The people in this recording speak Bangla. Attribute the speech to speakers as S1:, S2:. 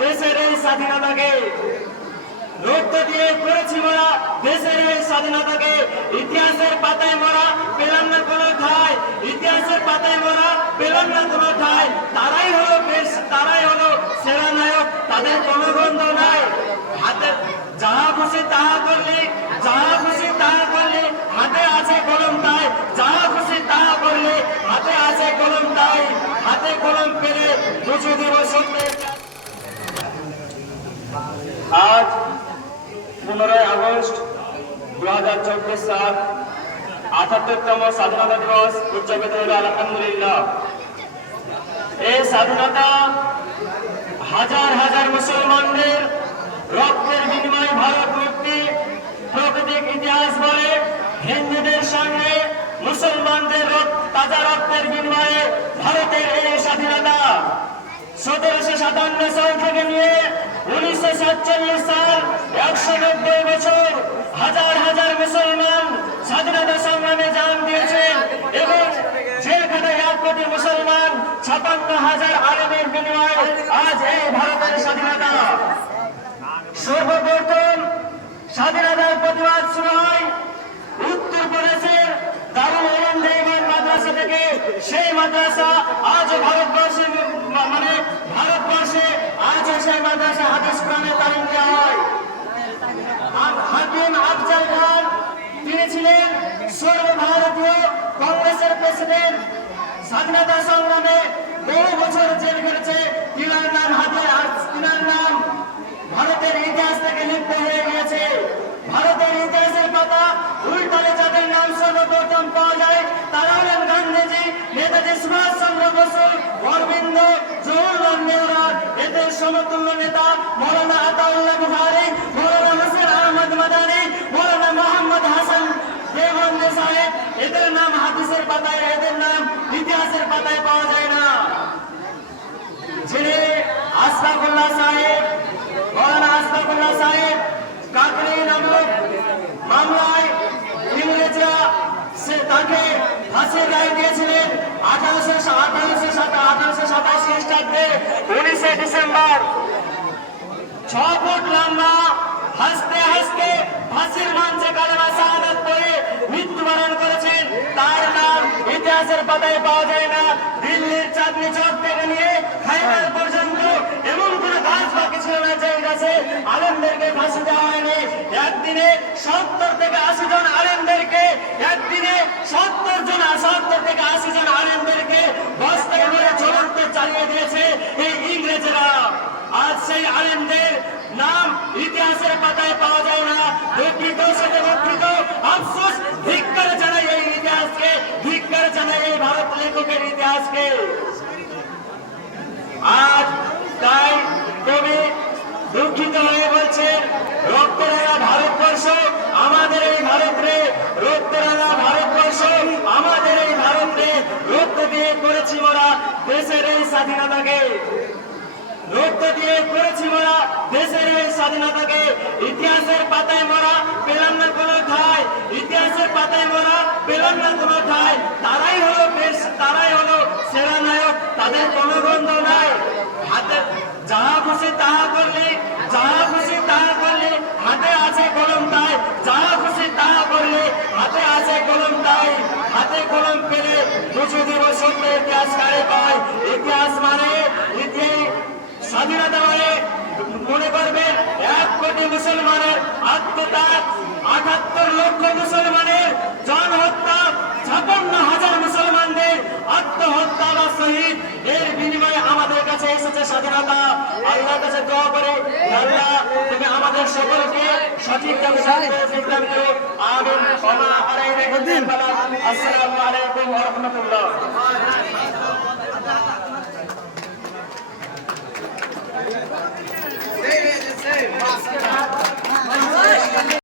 S1: স্বাধীনতাকে রক্ত দিয়ে করেছি মরা। দেশের এই স্বাধীনতাকে ইতিহাসের পাতায় মরা, পেলাম না কোনো ঠাই। ইতিহাসের পাতায় মরা, পেলাম না কোনো ঠাই। তারাই হলো বেশ, তারাই হলো সেরা নায়ক। তাদের কোনো গন্ধ নাই। হাতে যাহা খুশি তাহা করলে যাহা খুশি তাহা করলে হাতে আছে কলম তাই যাহা খুশি তাহা করলে হাতে আছে কলম তাই হাতে কলম পেলে মুছে দেব সত্যের আজ পনেরোই আগস্ট দু হাজার চব্বিশ সাল আটাত্তরতম স্বাধীনতা দিবস উদযাপিত হল, আলহামদুলিল্লাহ। এই স্বাধীনতা হাজার হাজার মুসলমানদের রক্তের বিনিময়ে ভারত মুক্তি, প্রাকৃতিক ইতিহাস বলে হিন্দুদের সঙ্গে মুসলমানদের তাজা রক্তের বিনিময়ে ভারতের এই স্বাধীনতা। সতেরোশো সাতান্ন সাল থেকে নিয়ে উনিশশো সাতচল্লিশ সাল একশো নব্বই বছর হাজার হাজার মুসলমান স্বাধীনতা সংগ্রামে জান দিয়েছেন এবং যেখানে এক কোটি মুসলমান হাজার আলমের বিনিময়ে আজ এই ভারতের স্বাধীনতা। সর্বপ্রথম স্বাধীনতার প্রতিবাদ শুরু হয় উত্তর প্রদেশের দারুল উলুম দেওবন্দ মাদ্রাসা থেকে। সেই মাদ্রাসা আজ ভারতবর্ষে মানে ভারতবর্ষে আজ সেই মাদ্রাসা হাদিস কোরআনে দেওয়া হয়। হাকিম আফজাল খান সর্বভারতীয় কংগ্রেসের প্রেসিডেন্ট। স্বাধীনতা সংগ্রামে বহু বছর জেল নাম ভারতের ইতিহাস থেকে লিপ্ত হয়ে গিয়েছে। ভারতের ইতিহাসের উল্টালে যাদের নাম সর্বপ্রথম পাওয়া যায়, তারা হলেন গান্ধীজি, নেতাজি সুভাষ চন্দ্র বসু, অরবিন্দ, জওহরলাল নেহরু, এদের সমতুল্য নেতা মৌলানা আতাউল্লাহ বুখারী, মৌলানা হোসেন আহমদ মাদানী হাসান দেওবন্দ সাহেব। এদের নাম হাদিসের পাতায়, এদের নাম ইতিহাসের পাতায় পাওয়া যায় না। যিনি আশরাফুল্লাহ সাহেব, মৌলানা আশরাফুল্লাহ সাহেব কাকরি নামক মামলায় ইংরেজরা সে তাকে ফাঁসির রায় দিয়েছিলেন আঠারোশো আঠারোশো আঠারোশো সাতাশ খ্রিস্টাব্দে উনিশে ডিসেম্বর। ছ ফুট লম্বা, হাসতে হাসতে ফাঁসির মঞ্চে কালেমা শাহাদাত পড়ে মৃত্যুবরণ করেছেন। তার নাম ইতিহাসের পাতায় পাওয়া যায় না। দিল্লির চাঁদনি চক আলেমদেরকে একদিনে সত্তর জন সত্তর থেকে আশি জন আলেমদেরকে বস্তায় চালিয়ে দিয়েছে এই ইংরেজরা। আজ সেই আলেমদের নাম ইতিহাসের পাতায় পাওয়া যায় না দুঃখিত সাথে দুঃখিত আফসোস ধিক্কার জানাই এই ইতিহাসকে ধিক্কার জানাই এই ভারত লেখকের ইতিহাসকে আজ তাই কবি দুঃখিত হয়ে বলছেন রক্তরাঙা ভারতবর্ষ আমাদের এই ভারত রে রক্তরাঙা ভারতবর্ষ আমাদের এই ভারত রে রক্ত দিয়ে করেছি মোরা দেশের এই স্বাধীনতাকে রক্ত দিয়ে করেছি মোরা দেশের এই স্বাধীনতাকে ইতিহাসের পাতায় মোরা পেলাম না কোনো ঠাই, ইতিহাসের পাতায় মোরা পেলাম না কোনো ঠাই। তারাই হলো বেশ তারাই হলো সেরা নায়ক, তাদের কোনো গন্ধ নাই। হাতে যাহা খুশি তাহা করলে, যাহা খুশি তাহা করলে হাতে আছে কলম তাই। যাহা খুশি তাহা করলে হাতে আছে কলম তাই। হাতে কলম পেলে মুছে দেব সত্য ইতিহাস ইতিহাস মানে স্বাধীনতা মানে মনে মুসলমানের আত্মত্যাগ, আটাত্তর লক্ষ হাজার মুসলমানদের আত্মহত্যা বা শহীদ, এর বিনিময়ে আমাদের কাছে এসেছে স্বাধীনতা। আল্লাহর কাছে দোয়া করে, আল্লাহ তুমি আমাদের সকলকে সঠিক আসসালামু আলাইকুম রহমতুল্লাহ